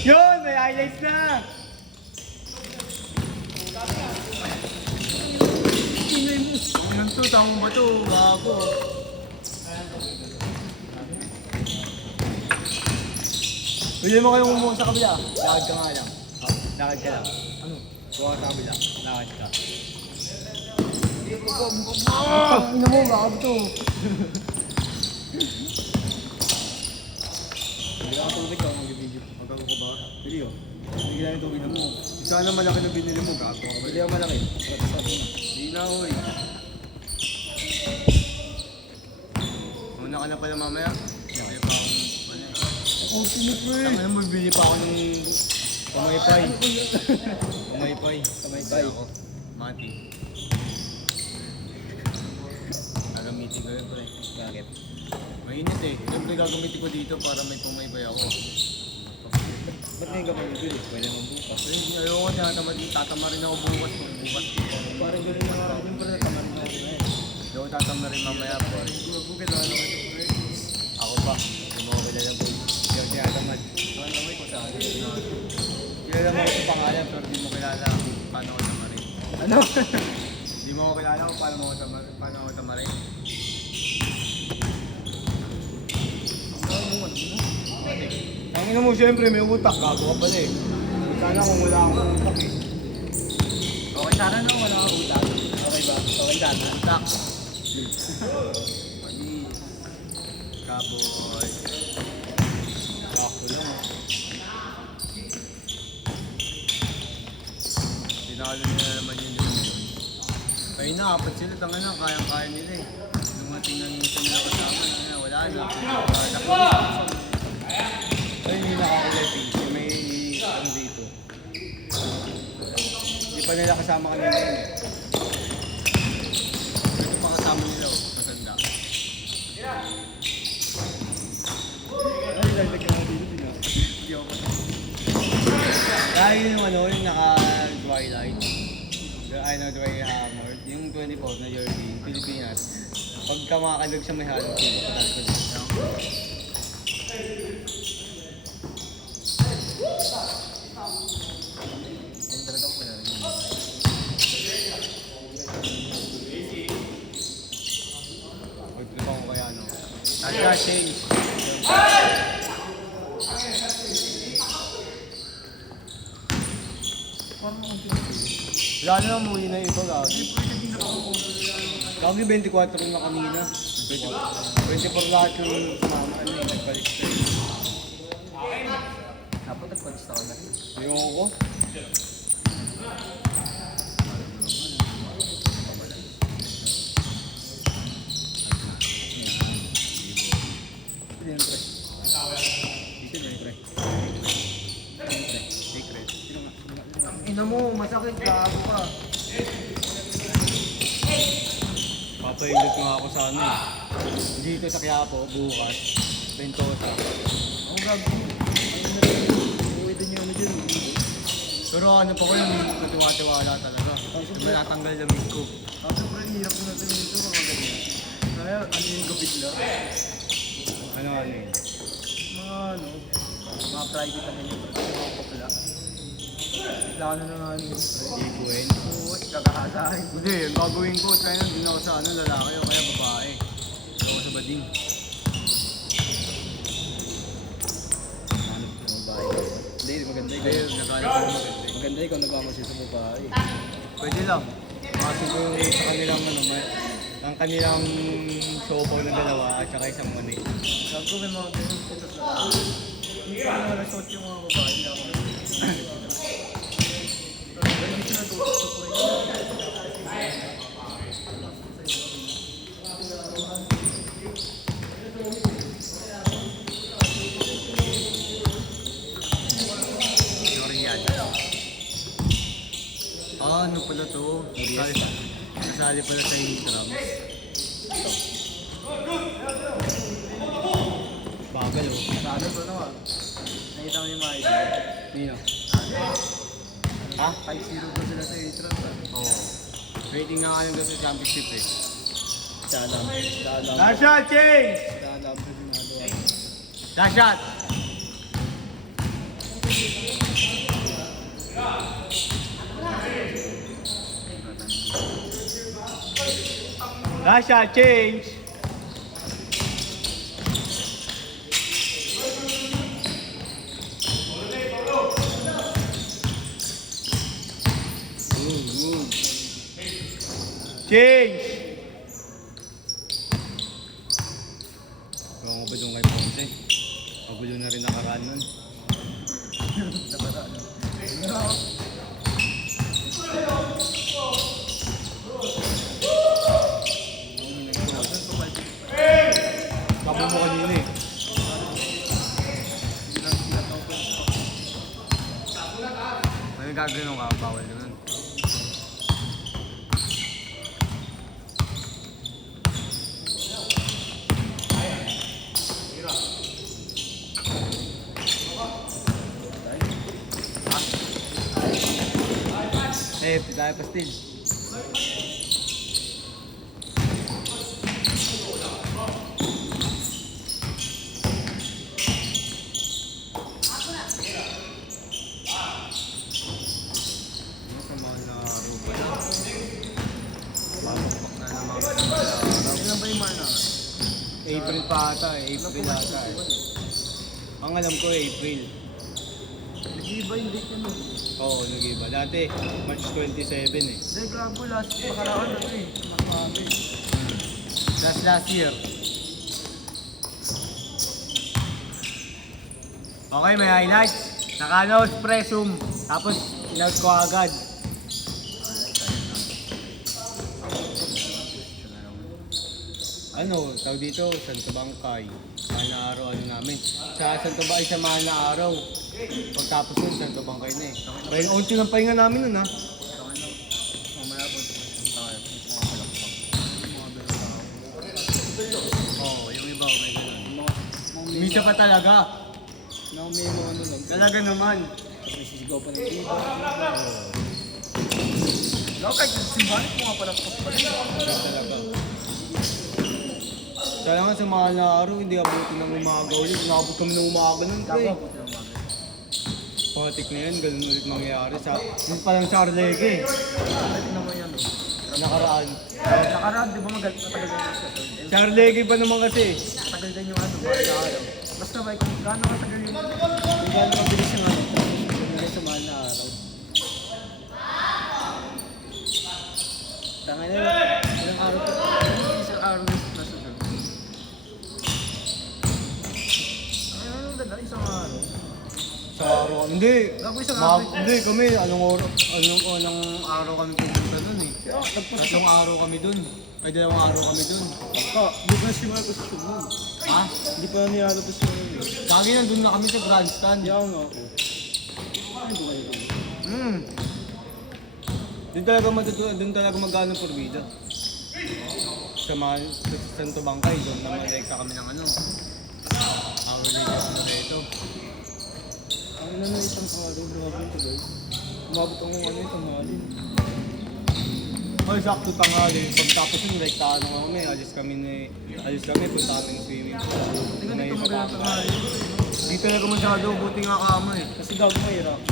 Yun! May highlights na! Ingay mo. Ano to? Tama ba to? Bago. Pwede mo kayong umuha sa kabila. Lakad ka nga lang. Lakad ka lang. Ano? Buka sa kabila. Lakad ka. Ina mo, bakit to? Hindi ka tubig ka, mag-video. Magkakaw ka ba? Pili oh. Hindi lang yung tubig na mo. Sana malaki na binili mo. Gato ka ba? Pili ako malaki. Hindi na ako eh. Una ka na pala mamaya. May pa akong ano eh. Oh, sinipre! Tama na mo, bili pa ako ng pamaypay. Pamaypay. Pamaypay. Ako. Mati. Gagamitin ko yun pre. Bakit? Mainit eh. Siyempre gagamitin ko dito para may pumaypay ako. Ba't ngayon ka mag-ibig? Pwede mong bukas. Kasi ayoko tatama rin ako bukas. Bukas. Parang gano'n yung mga yung pala tamad mo rin eh. Ayoko tatama rin mamaya po. Bukit ano ka ito pre? Ako pa. Hindi mo ko kilala po. Yung tinatamad. Ano naman ko sa akin? Kilala mo ko sa pangalan pero Hindi mo kilala paano ko tamarin. ano? Hindi mo ko kilala kung paano ko tamarin. Ang ina mo siyempre may utak, gago ka pala eh. Sana kung wala akong utak eh. Okay sana no, wala akong utak. Okay ba? Okay sana. Utak. Mali. Kaboy. Ako lang. Tinalo nila naman yun yun. Kaya na, apat sila, tanga na, kayang-kaya nila eh. Dumating na minsan nila kasama, wala na. Ay, hindi nakakulay may ano dito. Hindi pa nila kasama kanina yun eh. Ito pa kasama nila, matanda. Ay, lalagyan mo dito din ah. Hindi ako Dahil yung ano, yung naka-Twilight. Ay, na dry hammer. Yung 24 na jersey, Pilipinas. Pagka makakalag sa may halong, patal ko din. Ayun talaga ako wala rin. Pagtripan ko kaya ano. Tasha, change. Wala na lang muli na iba gagi. Gagi 24 na kanina. 24 lahat yung sumama. Ano yung nagpalit ka eh. Dapat nagpalista ka na rin. Ayoko. Siyempre. Siyempre. Secret. Ina mo, masakit, gago ka. Papahilot nga ako sa ano eh. Dito sa Quiapo, bukas. Ventosa. Ang gago. Uwi din yung ano dyan. Pero ano pa ko yung natuwa-tiwala talaga. Diba natanggal lamig ko. Tapos pre, hirap ko natin dito mga ganyan. Kaya ano yung gabit lang? Ano eh? Mga ano, mga private na ganyan. Kasi mga kapla. Plano na nga nyo. Ibuin. Oo, kakahasahin. Hindi, ang gagawin ko, try na din ako sa ano, lalaki o kaya babae. Hindi ako sa bading. Ano? Babae. Hindi, maganda Hindi, ikaw. nagkala ko naman. Maganda ikaw nagmamasid sa babae. Pwede lang. Kasi ko yung sa kanilang ano, ang kanilang sopaw na dalawa at saka isang mani. Sabi ko may mga ganyan. Hindi ko na alas 8 yung mga babae. Hindi ako Dorian. Ah, ano pala to? Nasali pala sa Intrams. Bagal oh. Ano to naman? Nakita mo yung mga ito. Nino. Ha? 5-0 pa sila sa Intrams. Oo. Rating nga kayo sa championship eh. Dalam. Dalam. Last shot, change! Dalam pa ginagawa. Last shot! Last shot, change! Change! Ewan ko ba doon kay Ponce? Magulo na rin nakaraan nun. Tapos mo kanina eh. May gagawin ka, bawal ka nun. Eh, tayo pastil. Masama na rupa na. Papapak na naman sa mga araw. Ilan ba yung mana? April pa ata eh. April ata eh. Ang alam ko April. Nag-iba yung date yan. Oo, nag-iba. Dati, March 27 eh. Dahil grabe, last pakaraan na ito eh. Marami. Last year. Okay, may highlights. Naka-nose presum. Tapos, in-out ko agad. Ano, tawag dito, Santo Bangkay. Mahal na araw, ano namin. Sa Santo Bangkay, sa mahal na araw. Pagtapos nun, Santo Bangkay na eh. Kaya unti ng pahinga namin nun ha. Mamaya po. Oo, yung iba, may ganun. Misa pa talaga. May mga ano lang. Talaga naman. May sisigaw pa ng iba. No, kahit simbalik mo nga pala pa rin. Talaga. Kaya nga sa mahal na araw, hindi abutin ng umaga ulit. Nakabot kami ng umaga nun pre. Patik na yan, ganun ulit mangyayari. Yun pa lang sa Arlege. Ito naman yan. Nakaraan. Nakaraan, di ba matagal na sa Sa Arlege pa naman kasi. matagal din yung ano, mga sa araw. Basta ba, kung gaano matagal yun? Kung gaano mabilis yung ano, Hindi sa mahal na araw. tanga na ilang araw pa. Isang araw na nasunod. Ano dala, isang araw? Sa araw. Hindi. Gago isang araw. Hindi kami. Anong araw kami pupunta dun eh. Tatlong araw kami dun. Ay, dalawang araw kami dun. Di ba simula ko sa sunod? Ha? Hindi pa niyalo ko sa sunod. Lagi nandun na kami sa grandstand. Yaw nga ako. Ano ba kayo? Doon talaga matutuwa, doon talaga magkano por vida. Sa Santo Bangkay, doon naman direkta kami ng ano. Hourly gas na dito. Ang ina na isang araw, grabe ito guys. Umabot ang ano itong halin. Ay, sakto tanghali. Pagtapos yun, direktahan na kami. Alis kami, punta kami ng swimming pool. Hindi May ganito iba maganda pa. halin. Di talaga masyado, buti nga kamo eh. Kasi gago mahirap.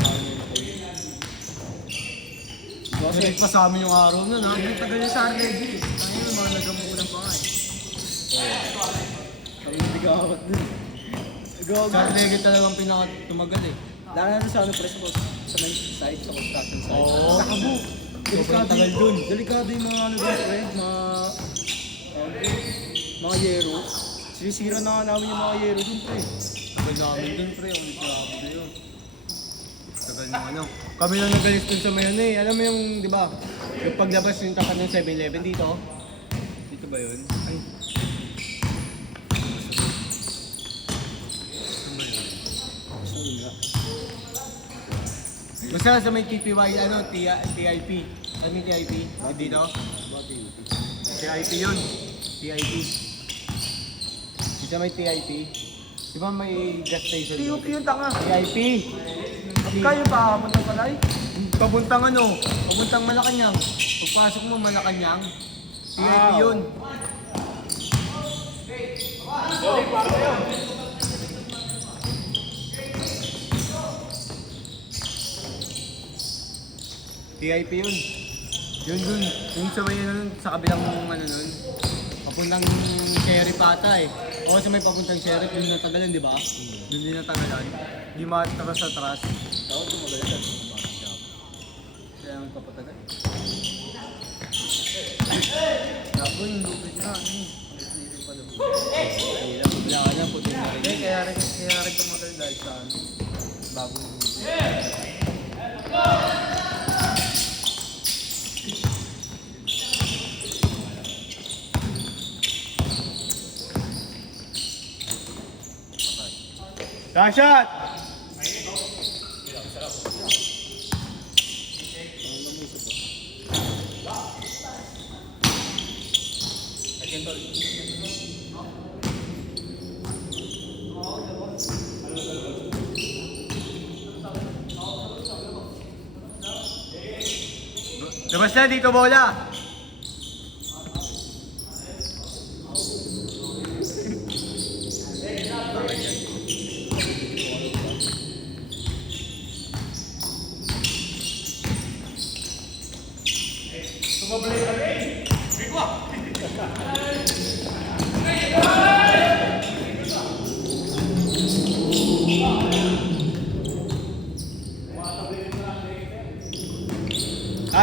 Kasi pa sa amin yung araw nun ha. Ang tagal niya sa Arlegi. Tayo yung mga nagamulang pa nga eh. Kami nabigawat din. Gago. Sa Arlege talagang pinakatumagal eh. Lalo na sa ano press box. Sa main side, sa construction side. Oo. Nakabu. Sobrang tagal dun. Delikado yung mga ano doon, pre. Mga yero. Sinisira na nga namin yung mga yero doon, pre. Tagal namin dun pre, ulit grabe na yun. tagal ng ano. Kami lang nagalis dun sa may ano eh. Alam mo yung, di ba? Yung paglabas yung tapat ng 7-Eleven dito. Dito ba yun? Ay, Ano ba yun? sorry nga. Basta sa may TPY, ano, TIP. Ano yung TIP? Dito? TIP yun. TIP. Dito may TIP. Di ba may gas station? TUP yung tanga. TIP. Kayo pa, punta palay. Papuntang ano? Papuntang Malacanang. Pagpasok mo Malacanang, TIP yun. TIP yun. Yun dun. Yung sa may ano, sa kabilang ano nun. Papuntang sheriff ata eh. O kasi may papuntang sheriff, yung natagalan, di ba? Doon din natagalan. Hindi matras sa atras. Ako tumagalan. Kaya ang papatagal. Labo yung lupit na. Wala ka na, puti na rin. Hindi, kaya rin tumagal dahil sa ano. Bagong lupit. Shot! Labas na dito bola!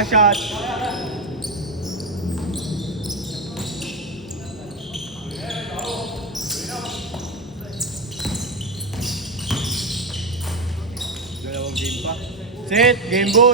Shot! Dalawang game pa. Set! Game ball!